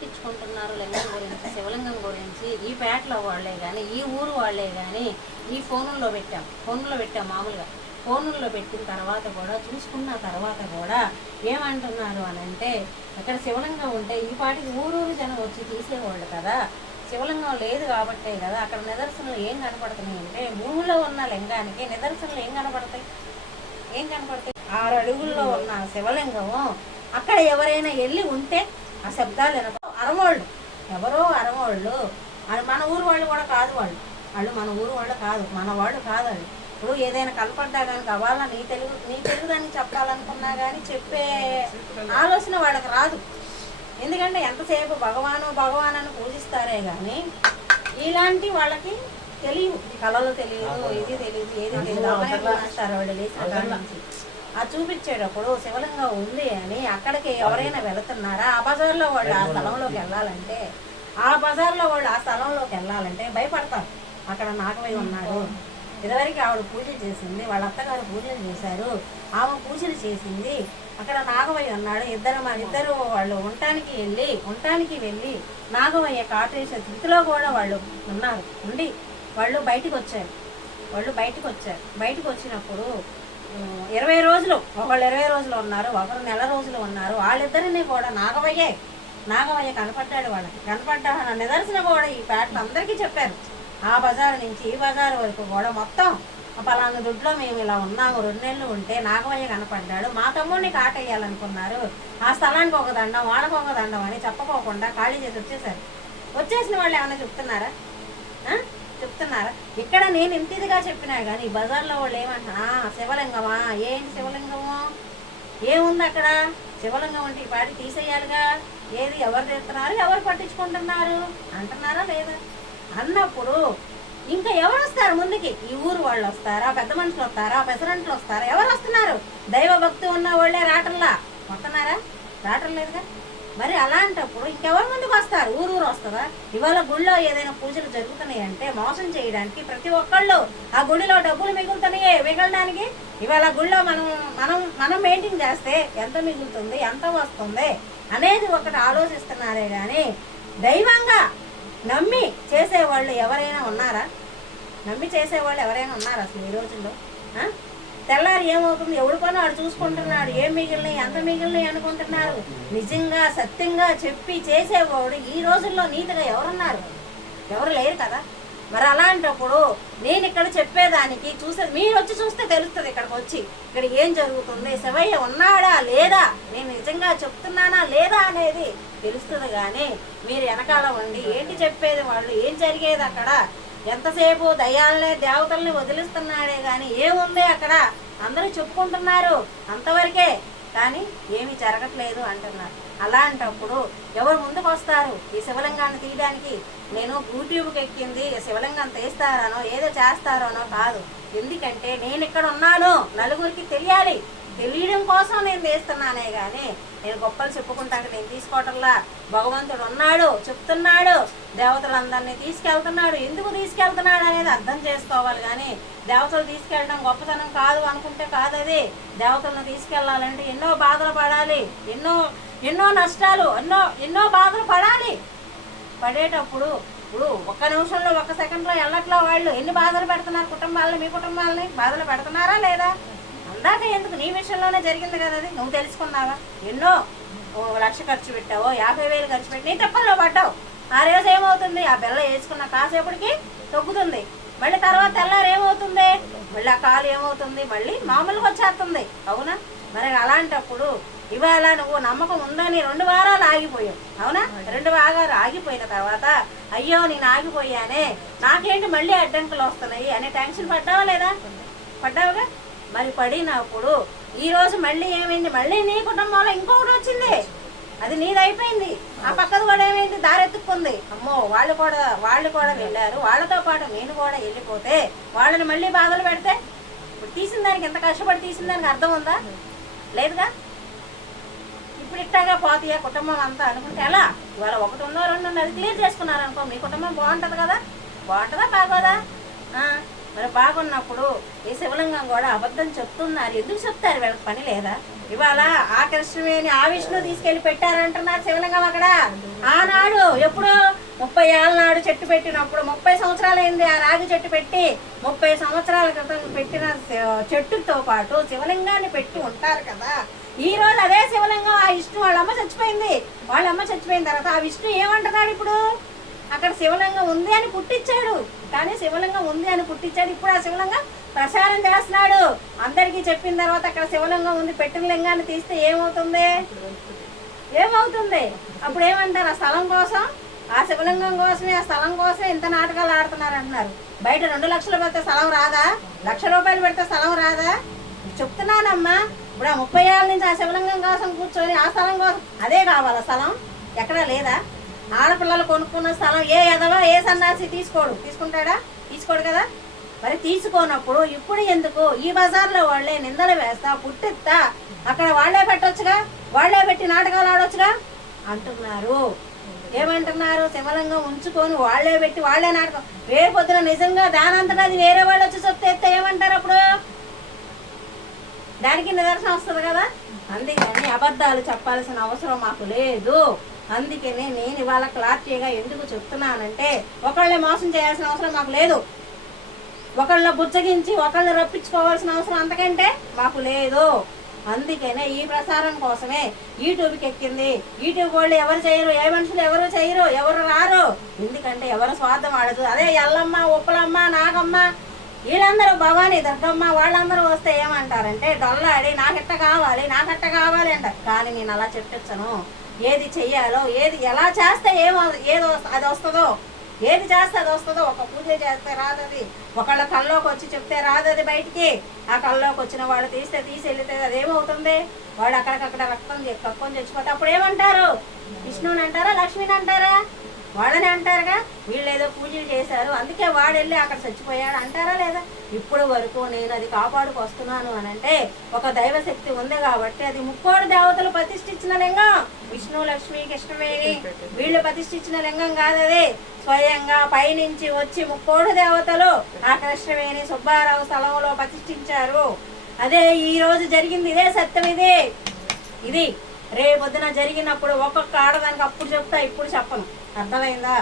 పట్టించుకుంటున్నారు లింగం గురించి, శివలింగం గురించి ఈ పేటలో వాళ్ళే కానీ, ఈ ఊరు వాళ్ళే కానీ ఈ ఫోనుల్లో పెట్టాం మామూలుగా. ఫోనుల్లో పెట్టిన తర్వాత కూడా చూసుకున్న తర్వాత కూడా ఏమంటున్నారు అని అంటే, అక్కడ శివలింగం ఉంటే ఈ పాటికి ఊరూరు జనం వచ్చి తీసేవాళ్ళు కదా. శివలింగం లేదు కాబట్టే కదా అక్కడ నిదర్శనలు ఏం కనపడుతున్నాయి అంటే, భూమిలో ఉన్న లింగానికి నిదర్శనలు ఏం కనపడతాయి? 6 అడుగుల్లో ఉన్న శివలింగము అక్కడ ఎవరైనా వెళ్ళి ఉంటే ఆ శబ్దాలు అరమోళ్ళు, ఎవరో అరమోళ్ళు, అది మన ఊరు వాళ్ళు కూడా కాదు. వాళ్ళు మన ఊరు వాళ్ళు కాదు, మన వాళ్ళు కాదు. అది ఇప్పుడు ఏదైనా కనపడ్డా కానీ కావాలా నీ తెలుగుదాన్ని చెప్పాలనుకున్నా కానీ చెప్పే ఆలోచన వాళ్ళకి రాదు. ఎందుకంటే ఎంతసేపు భగవాన్ అని పూజిస్తారే కానీ ఇలాంటి వాళ్ళకి తెలియదు, కళలు తెలియదు, ఇది తెలియదు, ఏది తెలియదు. అమ్మాయిస్తారు వాళ్ళు లేచిన నుంచి అది చూపించేటప్పుడు శివలింగం ఉంది అని అక్కడికి ఎవరైనా వెళుతున్నారా? ఆ బజార్లో వాళ్ళు ఆ స్థలంలోకి వెళ్ళాలంటే భయపడతారు. అక్కడ నాగవై ఉన్నాడు, ఇదివరకు ఆవిడ పూజలు చేసింది, వాళ్ళ అత్తగారు పూజలు చేశారు, ఆమె పూజలు చేసింది, అక్కడ నాగవయ్య ఉన్నాడు. ఇద్దరు వాళ్ళు ఉండటానికి వెళ్ళి నాగవయ్య కాటేసే స్థితిలో కూడా వాళ్ళు ఉన్నారు. వాళ్ళు బయటకు వచ్చారు. బయటకు వచ్చినప్పుడు 20 రోజులు, ఒకళ్ళు 20 రోజులు ఉన్నారు, ఒకరు నెల రోజులు ఉన్నారు. వాళ్ళిద్దరిని కూడా నాగవయ్య కనపడ్డాడు. వాళ్ళకి కనపడ్డ నిదర్శన కూడా ఈ పేటలు అందరికీ చెప్పారు. ఆ బజారు నుంచి ఈ బజారు వరకు కూడా మొత్తం పలానా దుడ్లో మేము ఇలా ఉన్నాము, 2 నెలలు ఉంటే నాగవయ్య కనపడ్డాడు. మా తమ్ముడిని కాటేయాలనుకున్నారు, ఆ స్థలానికి ఒక దండం వాళ్ళకు ఒక దండం అని చెప్పకోకుండా ఖాళీ చేసి వచ్చేసారు. వచ్చేసిన వాళ్ళు ఏమన్నా చెప్తున్నారా? ఇక్కడ నేను ఇంటిదిగా చెప్పినా కానీ ఈ బజార్లో వాళ్ళు ఏమంటున్నా, శివలింగమా? ఏంటి శివలింగము? ఏముంది అక్కడ? శివలింగం అంటే ఈ పాటి తీసేయాలిగా. ఏది ఎవరు చేస్తున్నారు, ఎవరు పట్టించుకుంటున్నారు అంటున్నారా లేదా? అన్నప్పుడు ఇంకా ఎవరు వస్తారు ముందుకి? ఈ ఊరు వాళ్ళు వస్తారా? పెద్ద మనుషులు వస్తారా? పెసరంట్లు వస్తారా? ఎవరు వస్తున్నారు? దైవ భక్తి ఉన్న వాళ్ళే రావటంలా వస్తున్నారా? రావటం లేదుగా. మరి అలాంటప్పుడు ఇంకెవరు ముందుకు వస్తారు? ఊరు వస్తుందా? ఇవాళ గుళ్ళో ఏదైనా పూజలు జరుగుతున్నాయి అంటే మోసం చేయడానికి ప్రతి ఒక్కళ్ళు ఆ గుడిలో డబ్బులు మిగలడానికి ఇవాళ గుళ్ళో మనం మెయింటైన్ చేస్తే ఎంత మిగులుతుంది, ఎంత వస్తుంది అనేది ఒకటి ఆలోచిస్తున్నారే కానీ దైవంగా నమ్మి చేసేవాళ్ళు ఎవరైనా ఉన్నారా? అసలు ఈ రోజుల్లో? తెల్లారి ఏమవుతుంది, ఎవడు పని వాడు చూసుకుంటున్నాడు, ఏం మిగిలినాయి, ఎంత మిగిలినాయి అనుకుంటున్నారు. నిజంగా సత్యంగా చెప్పి చేసేవాడు ఈ రోజుల్లో నీతిగా ఎవరున్నారు? ఎవరు లేరు కదా. మరి అలాంటప్పుడు నేను ఇక్కడ చెప్పేదానికి మీరు వచ్చి చూస్తే తెలుస్తుంది. ఇక్కడికి వచ్చి ఇక్కడ ఏం జరుగుతుంది, శివయ్య ఉన్నాడా లేదా, నేను నిజంగా చెప్తున్నానా లేదా అనేది తెలుస్తుంది. కానీ మీరు వెనకాల ఉండి ఏంటి చెప్పేది, వాళ్ళు ఏం జరిగేది అక్కడ, ఎంతసేపు దయ్యాలనే దేవతల్ని వదిలిస్తున్నాడే కానీ ఏముంది అక్కడ, అందరూ చెప్పుకుంటున్నారు అంతవరకే, కానీ ఏమీ జరగట్లేదు అంటున్నారు. అలాంటప్పుడు ఎవరు ముందుకు వస్తారు ఈ శివలింగాన్ని తీయడానికి? నేను యూట్యూబ్కి ఎక్కింది శివలింగం తీస్తారనో ఏదో చేస్తారనో కాదు. ఎందుకంటే నేను ఇక్కడ ఉన్నాను, నలుగురికి తెలియడం కోసం నేను తీస్తున్నానే కానీ నేను గొప్పలు చెప్పుకుంటాక నేను తీసుకోవటంలా. భగవంతుడు ఉన్నాడు, చెప్తున్నాడు, దేవతలందరినీ తీసుకెళ్తున్నాడు. ఎందుకు తీసుకెళ్తున్నాడు అనేది అర్థం చేసుకోవాలి. కానీ దేవతలు తీసుకెళ్ళడం గొప్పతనం కాదు అనుకుంటే కాదు. అది దేవతలను తీసుకెళ్లాలంటే ఎన్నో బాధలు పడాలి, ఎన్నో నష్టాలు, ఎన్నో బాధలు పడేటప్పుడు ఇప్పుడు 1 నిమిషంలో 1 సెకండ్లో వెళ్ళట్లో వాళ్ళు ఎన్ని బాధలు పెడుతున్నారు కుటుంబాలని, మీ కుటుంబాలని బాధలు పెడుతున్నారా లేదా? అందాక ఎందుకు నీ విషయంలోనే జరిగింది కదా, అది నువ్వు తెలుసుకున్నావా? ఎన్నో 1 లక్ష ఖర్చు పెట్టావో, 50,000 ఖర్చు పెట్టి నీ తప్పల్లో పడ్డావు. ఆ రోజు ఏమవుతుంది, ఆ బెల్ల వేసుకున్న కాసేపటికి తగ్గుతుంది. మళ్ళీ తర్వాత తెల్లారు ఏమవుతుంది, మళ్ళీ ఆ కాలు ఏమవుతుంది, మళ్ళీ మామూలుగా వచ్చేస్తుంది. అవునా? మరి అలాంటప్పుడు ఇవాళ నువ్వు నమ్మకం ఉందని 2 వారాలు ఆగిపోయావు. అవునా? 2 వారాలు ఆగిపోయిన తర్వాత అయ్యో నేను ఆగిపోయానే, నాకేంటి మళ్ళీ అడ్డంకులు వస్తున్నాయి అనే టెన్షన్ పడ్డావా లేదా? పడ్డావుగా. మరి పడినప్పుడు ఈరోజు మళ్ళీ ఏమైంది, మళ్ళీ నీ కుటుంబంలో ఇంకొకటి వచ్చింది, అది నీది అయిపోయింది. ఆ పక్కది కూడా ఏమైంది, దారెత్తుకుంది. అమ్మో వాళ్ళు కూడా వెళ్ళారు, వాళ్ళతో పాటు నేను కూడా వెళ్ళిపోతే వాళ్ళని మళ్ళీ బాధలు పెడితే ఇప్పుడు తీసిన దానికి ఎంత కష్టపడి తీసిన దానికి అర్థం ఉందా? లేదుగా. ఇప్పుడు ఇట్టాగా పోతాయా కుటుంబం అంతా అనుకుంటే ఎలా? ఇవాళ 1 ఉందో 2 ఉందో అది క్లియర్ చేసుకున్నారనుకో మీ కుటుంబం బాగుంటుంది కదా. బాగుంటుందా బాగోదా? మరి బాగున్నప్పుడు ఈ శివలింగం కూడా అబద్ధం చెప్తున్నారు. ఎందుకు చెప్తారు? వీళ్ళకి పని లేదా? ఇవాళ ఆ కృష్ణవేణి ఆ విష్ణు తీసుకెళ్లి పెట్టారంటున్నారు శివలింగం అక్కడ. ఆనాడు ఎప్పుడు 30 ఏళ్ళ నాడు చెట్టు పెట్టినప్పుడు 30 సంవత్సరాలు అయింది ఆ రాగి చెట్టు పెట్టి. 30 సంవత్సరాల క్రితం పెట్టిన చెట్టుతో పాటు శివలింగాన్ని పెట్టి ఉంటారు కదా. ఈ రోజు అదే శివలింగం ఆ విష్ణు వాళ్ళమ్మ చచ్చిపోయింది. వాళ్ళమ్మ చచ్చిపోయిన తర్వాత ఆ విష్ణు ఏమంటున్నాడు? ఇప్పుడు అక్కడ శివలింగం ఉంది అని పుట్టించాడు. కానీ శివలింగం ఉంది అని పుట్టించాడు. ఇప్పుడు ఆ శివలింగం ప్రసారం చేస్తున్నాడు. అందరికీ చెప్పిన తర్వాత అక్కడ శివలింగం ఉంది, పెట్టిన లింగాన్ని తీస్తే ఏమవుతుంది? ఏమవుతుంది? అప్పుడు ఏమంటారు? ఆ స్థలం కోసం, ఆ శివలింగం కోసమే, ఆ స్థలం కోసమే ఇంత నాటకాలు ఆడుతున్నారు అంటున్నారు. బయట 2 లక్షలు పెడితే స్థలం రాదా? 1,00,000 రూపాయలు పెడితే స్థలం రాదా? చెప్తున్నానమ్మా. ఇప్పుడు ఆ 30 ఏళ్ళ నుంచి ఆ శివలింగం కోసం కూర్చొని ఆ స్థలం కోసం అదే కావాలా స్థలం? ఎక్కడా లేదా? ఆడపిల్లలు కొనుక్కున్న స్థలం ఏ ఎదవా ఏ సన్నాసి తీసుకుంటాడా? తీసుకోడు కదా. మరి తీసుకోనప్పుడు ఇప్పుడు ఎందుకు ఈ బజార్లో వాళ్ళే నిందలు వేస్తా పుట్టిస్తా అక్కడ వాళ్లే పెట్టొచ్చుగా, వాళ్లే పెట్టి నాటకాలు ఆడొచ్చుగా అంటున్నారు. ఏమంటున్నారు? శివలింగం ఉంచుకొని వాళ్లే పెట్టి వాళ్లే నాటకం. రేపొద్దున నిజంగా దానంతటా అది వేరే వాళ్ళు వచ్చి చెప్తే ఏమంటారు? అప్పుడు దానికి నిదర్శనం వస్తుంది కదా. అందుకని అబద్ధాలు చెప్పాల్సిన అవసరం మాకు లేదు. అందుకనే నేను ఇవాళ క్లారిటీగా ఎందుకు చెప్తున్నానంటే, ఒకళ్ళని మోసం చేయాల్సిన అవసరం మాకు లేదు. ఒకళ్ళ బుజ్జగించి ఒకళ్ళని రప్పించుకోవాల్సిన అవసరం అంతకంటే మాకు లేదు. అందుకనే ఈ ప్రసారం కోసమే యూట్యూబ్కి ఎక్కింది. యూట్యూబ్ వాళ్ళు ఎవరు చేయరు, ఏ మనుషులు ఎవరు చేయరు, ఎవరు రారు. ఎందుకంటే ఎవరు స్వార్థం ఆడదు. అదే ఎల్లమ్మ, ఉప్పలమ్మ, నాగమ్మ వీళ్ళందరూ, భవానీ, దుర్గమ్మ వాళ్ళందరూ వస్తే ఏమంటారంటే డొల్లాడి నాకెట్ట కావాలి అంటారు. కానీ నేను అలా చెప్పించను. ఏది చెయ్యాలో, ఏది ఎలా చేస్తే ఏదో అది వస్తుందో, ఏది చేస్తే అది వస్తుందో. ఒక పూజ చేస్తే రాదది, ఒకళ్ళ కల్లోకి వచ్చి చెప్తే రాదది బయటికి. ఆ కల్లోకి వచ్చిన వాడు తీసి వెళితే అదేమవుతుంది? వాడు అక్కడికక్కడ రక్తం తెచ్చిపోతే అప్పుడు ఏమంటారు? విష్ణువుని అంటారా, లక్ష్మిని అంటారా? వాళ్ళని అంటారుగా. వీళ్ళు ఏదో పూజలు చేశారు అందుకే వాడు వెళ్ళి అక్కడ చచ్చిపోయాడు అంటారా లేదా? ఇప్పుడు వరకు నేను అది కాపాడుకొస్తున్నాను అని అంటే ఒక దైవశక్తి ఉంది కాబట్టి అది 3 దేవతలు ప్రతిష్ఠించిన లింగం. విష్ణు, లక్ష్మి, కృష్ణవేణి వీళ్ళు ప్రతిష్ఠించిన లింగం కాదు అది. స్వయంగా పైనుంచి వచ్చి 3 దేవతలు ఆ కృష్ణవేణి సుబ్బారావు స్థలంలో ప్రతిష్ఠించారు. అదే ఈ రోజు జరిగింది. ఇదే సత్యం. ఇది రేపొద్దున జరిగినప్పుడు ఒక్కొక్క ఆడదానికి అప్పుడు చెప్తా, ఇప్పుడు చెప్పను. అర్థమైందా?